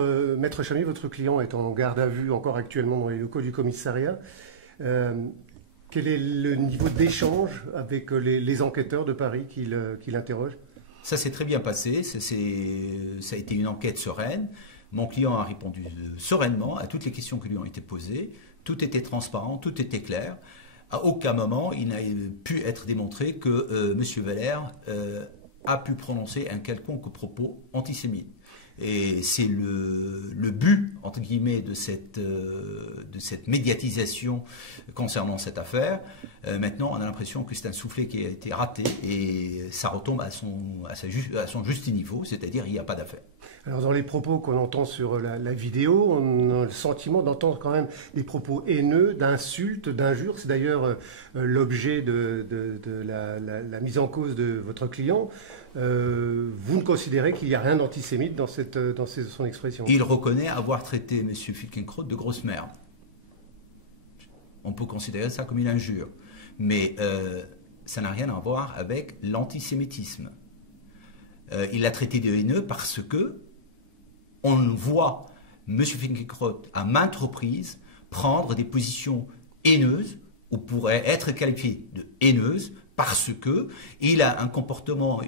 Maître Chamy, votre client est en garde à vue encore actuellement dans les locaux du commissariat. Quel est le niveau d'échange avec les enquêteurs de Paris qui l'interrogent? Ça s'est très bien passé, ça a été une enquête sereine. Mon client a répondu sereinement à toutes les questions qui lui ont été posées. Tout était transparent, tout était clair. À aucun moment, il n'a pu être démontré que M. Valère a pu prononcer un quelconque propos antisémite. Et c'est le but, entre guillemets, de cette médiatisation concernant cette affaire. Maintenant, on a l'impression que c'est un soufflet qui a été raté et ça retombe à son juste niveau, c'est-à-dire il n'y a pas d'affaire. Alors dans les propos qu'on entend sur la vidéo, on a le sentiment d'entendre quand même des propos haineux, d'insultes, d'injures. C'est d'ailleurs l'objet de la mise en cause de votre client. Vous ne considérez qu'il n'y a rien d'antisémite dans son expression? Il reconnaît avoir traité M. Finkielkraut de grosse merde. On peut considérer ça comme une injure. Mais ça n'a rien à voir avec l'antisémitisme. Il l'a traité de haineux parce que on voit M. Finkielkraut à maintes reprises prendre des positions haineuses ou pourrait être qualifié de haineuses parce que il a un comportement,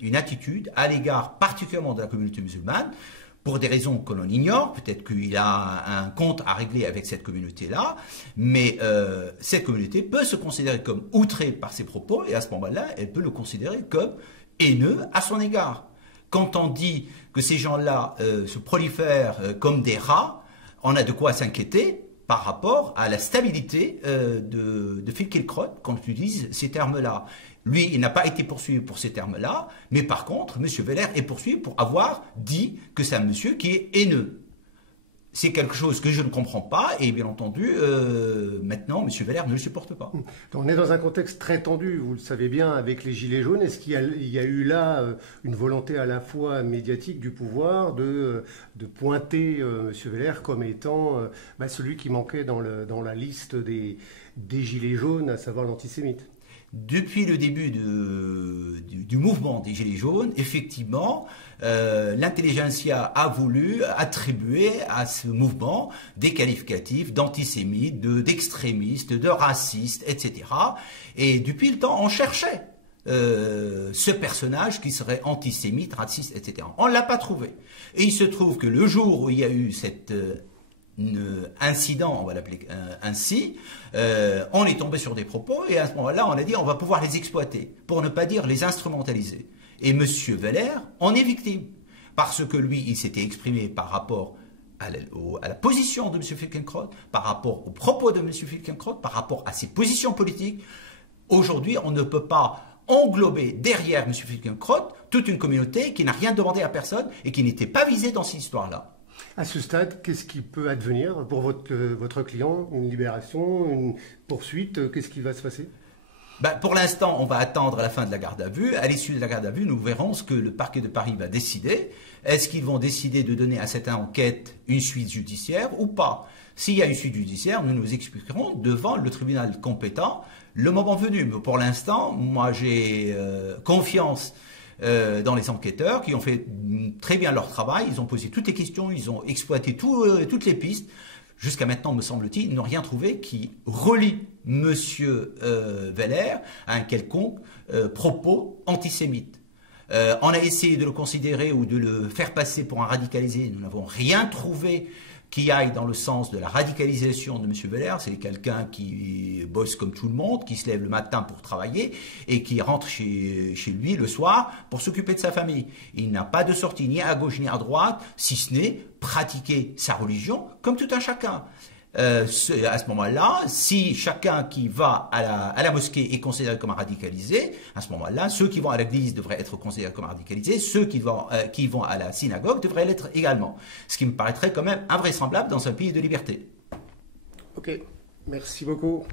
une attitude à l'égard particulièrement de la communauté musulmane pour des raisons que l'on ignore. Peut-être qu'il a un compte à régler avec cette communauté-là, mais cette communauté peut se considérer comme outrée par ses propos et à ce moment-là, elle peut le considérer comme haineux à son égard. Quand on dit que ces gens-là se prolifèrent comme des rats, on a de quoi s'inquiéter par rapport à la stabilité de Finkielkraut quand on utilise ces termes-là. Lui, il n'a pas été poursuivi pour ces termes-là, mais par contre, M. Valère est poursuivi pour avoir dit que c'est un monsieur qui est haineux. C'est quelque chose que je ne comprends pas et bien entendu, maintenant, M. Valère ne le supporte pas. On est dans un contexte très tendu, vous le savez bien, avec les Gilets jaunes. Est-ce qu'il y a eu là une volonté à la fois médiatique du pouvoir de pointer M. Valère comme étant celui qui manquait dans la liste des Gilets jaunes, à savoir l'antisémite? Depuis le début du mouvement des Gilets jaunes, effectivement, l'intelligentsia a voulu attribuer à ce mouvement des qualificatifs d'antisémites, d'extrémistes, de racistes, etc. Et depuis le temps, on cherchait ce personnage qui serait antisémite, raciste, etc. On ne l'a pas trouvé. Et il se trouve que le jour où il y a eu cet incident, on va l'appeler ainsi, on est tombé sur des propos et à ce moment-là, on a dit on va pouvoir les exploiter, pour ne pas dire les instrumentaliser. Et M. Valère en est victime, parce que lui, il s'était exprimé par rapport à la position de M. Finkielkraut, par rapport aux propos de M. Finkielkraut, par rapport à ses positions politiques. Aujourd'hui, on ne peut pas englober derrière M. Finkielkraut toute une communauté qui n'a rien demandé à personne et qui n'était pas visée dans cette histoire-là. À ce stade, qu'est-ce qui peut advenir pour votre client? Une libération, une poursuite? Qu'est-ce qui va se passer? Pour l'instant, on va attendre la fin de la garde à vue. À l'issue de la garde à vue, nous verrons ce que le parquet de Paris va décider. Est-ce qu'ils vont décider de donner à cette enquête une suite judiciaire ou pas? S'il y a une suite judiciaire, nous nous expliquerons devant le tribunal compétent le moment venu. Mais pour l'instant, moi j'ai confiance dans les enquêteurs qui ont fait très bien leur travail, ils ont posé toutes les questions, ils ont exploité toutes les pistes. Jusqu'à maintenant, me semble-t-il, ils n'ont rien trouvé qui relie M. Valère à un quelconque propos antisémite. On a essayé de le considérer ou de le faire passer pour un radicalisé, nous n'avons rien trouvé qui aille dans le sens de la radicalisation de M. Valère. C'est quelqu'un qui bosse comme tout le monde, qui se lève le matin pour travailler et qui rentre chez lui le soir pour s'occuper de sa famille. Il n'a pas de sortie ni à gauche ni à droite, si ce n'est pratiquer sa religion comme tout un chacun. À ce moment-là, si chacun qui va à la mosquée est considéré comme un radicalisé, à ce moment-là, ceux qui vont à l'église devraient être considérés comme radicalisés, ceux qui vont à la synagogue devraient l'être également. Ce qui me paraîtrait quand même invraisemblable dans un pays de liberté. Ok, merci beaucoup.